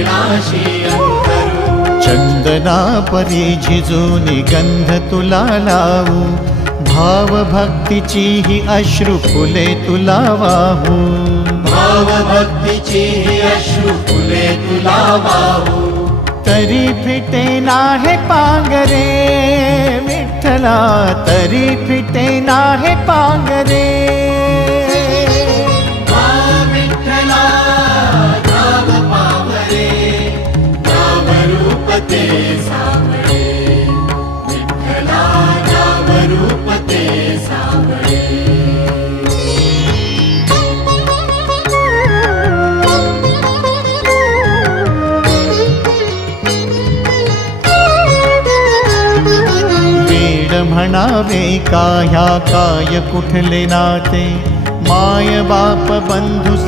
चरणाशी अंतरू। चंदना परी झिजूनी गंध तुला लावू, भाव भक्तीची ही अश्रु फुले तुला वाहू। भाव भक्तीची ही अश्रु फुले तुला वाहू। तरी फिटे नाहे पांगरे विठ्ठला, तरी फिटे नाहे पांगरे। विठ्ठला नाम पावरे, नाम रूप ते सावळे। विठ्ठला नाम रूप ते सावळे। म्हणावे का ह्या काय कुठले नाते, माय बाप बंधू